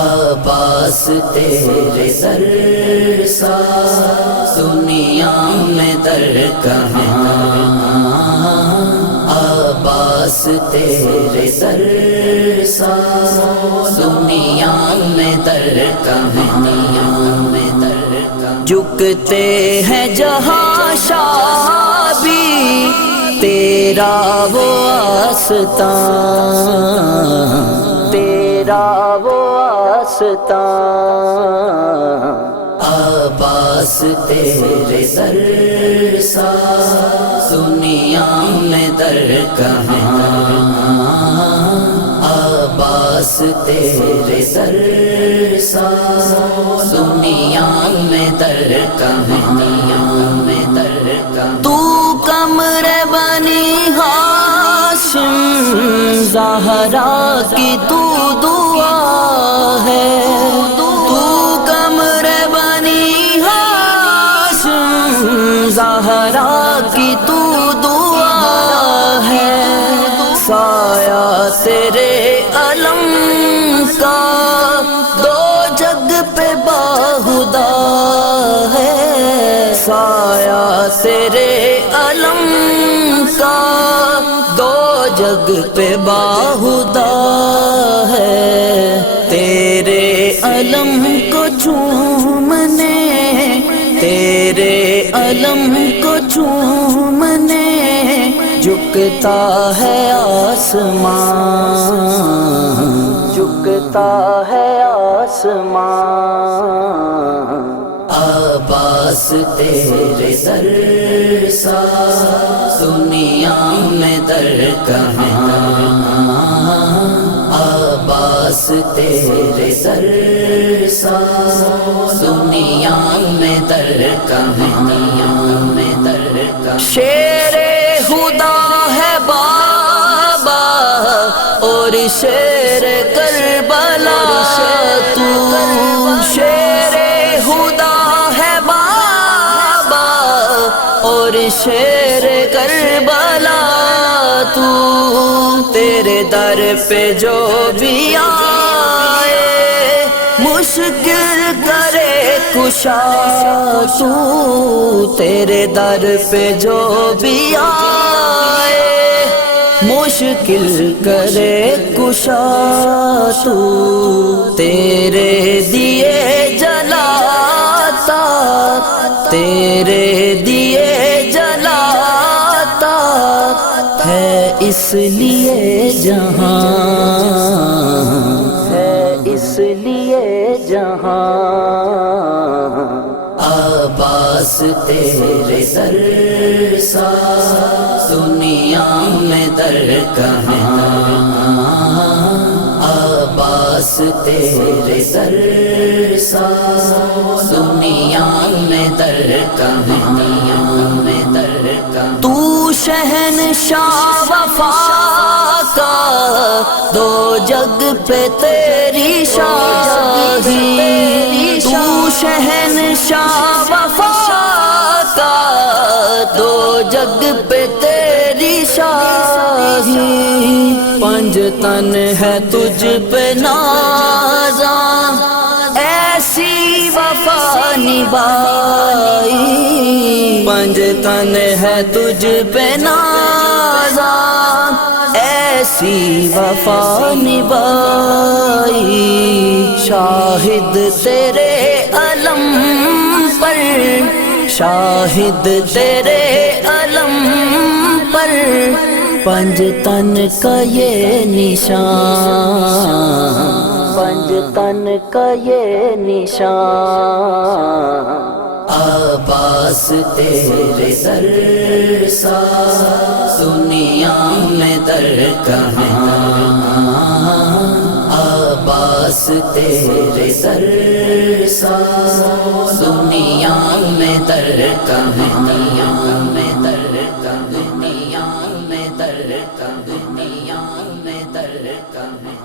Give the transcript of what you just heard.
عباس تیرے در سا دنیا میں در کہاں، عباس تیرے در سا دنیا میں در کہاں، جھکتے ہیں جہاں شاہ بھی تیرا وہ آستان، تیرا وہ آستان، عباس تیرے در سا دنیا میں در کہاں، عباس تیرے در سا دنیا میں در کہاں، تو قمر بنی ہاشم زہرا کی تو دعا ہے، تو قمر بنی ہاشم زہرا کی تو دعا ہے، سایہ تیرے علم کا دو جگ پہ باہدا ہے، سایہ تیرے علم کا دو جگ پہ باہدا ہے، تیرے علم کو چومنے، تیرے علم کو چومنے جھکتا ہے آسمان، جھکتا ہے آسمان، عباس تیرے در سا دنیا میں در کہاں، عباس تیرے در سا دنیا میں در کہاں، شیر خدا ہے بابا اور شیر کربلا، تو شیر خدا ہے بابا اور شیر کربلا، تو تیرے در پہ جو بھی آئے مشکل کرے کشا، تو تیرے در پہ جو بھی آئے مشکل کرے کشا، تو تیرے دیے جلاتا، تیرے دیے جلاتا ہے اس لیے جہاں، ہے اس لیے جہاں، عباس تیرے در سا دنیا میں در کہاں، عباس تیرے در سا دنیا میں در کہاں، تو شہنشاہ وفا کا دو جگ پہ تیری شاہی، تو شہنشاہ وفا کا دو جگ پہ تیری شاہی، پنج تن ہے تجھ پہ نازاں ایسی وفا نبھائی، پنج تن ہے تجھ پہ نازاں ایسی وفا نبھائی، شاہد تیرے علم پر، شاہد تیرے علم پر پنج تن کا یہ نشان، پنج تن کا یہ نشان، عباس تیرے در سا دنیا میں در کہاں، عباس تیرے در سا دنیا میں در کہاں، دنیا میں در کہاں، دنیا میں در کہاں، دنیا میں در کہاں۔